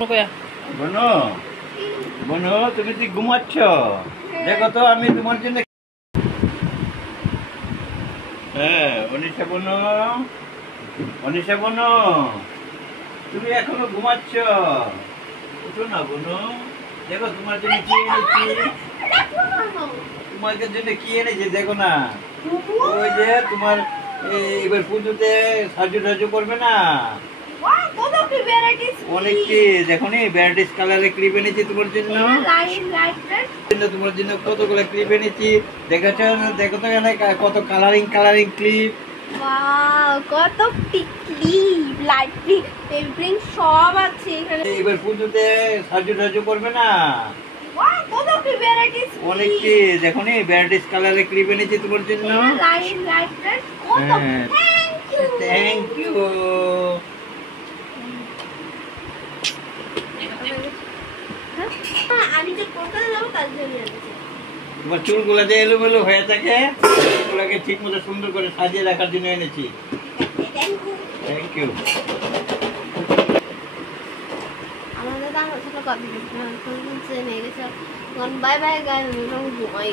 বনু বনু তুমি কি ঘুমাচ্ছ? দেখো তো আমি তোমার জন্য। হ্যাঁ অনিশা বনু, অনিশা বনু তুমি এখনো ঘুমাচ্ছ? উঠো না বনু, দেখো তোমার জন্য কি এনেছি। তোমার জন্য কি এনেছি দেখো না। ওই যে তোমার এবার পুজোতে সাজু টাজু করবে না, অনেক কি দেখো নি ভ্যারাইটিস কালারের ক্লিপ এনেছি তোমার জন্য। তোমার জন্য কতগুলো ক্লিপ এনেছি দেখেছো? দেখো তো এখানে কত কালারিং কালারিং ক্লিপ। কত ক্লিপ, লাইট ক্লিপ সব আছে এখানে। এবার পুজোতে সাজু টাজু করবে না, অনেক কি দেখো নি ভ্যারাইটিস কালারের ক্লিপ এনেছি তোমার জন্য। Thank you. আমি যে কলকাতা যাবো তার জন্য এনেছি। তোমার চুলগুলো যে এলোমেলো হয়ে থাকে ওগুলোকে ঠিক মতো সুন্দর করে সাজিয়ে রাখার জন্য এনেছি। Thank you. আমাদের সাথে কথা বলছে নিয়ে গেছে। বাই বাই গাইস, ঘুমাই।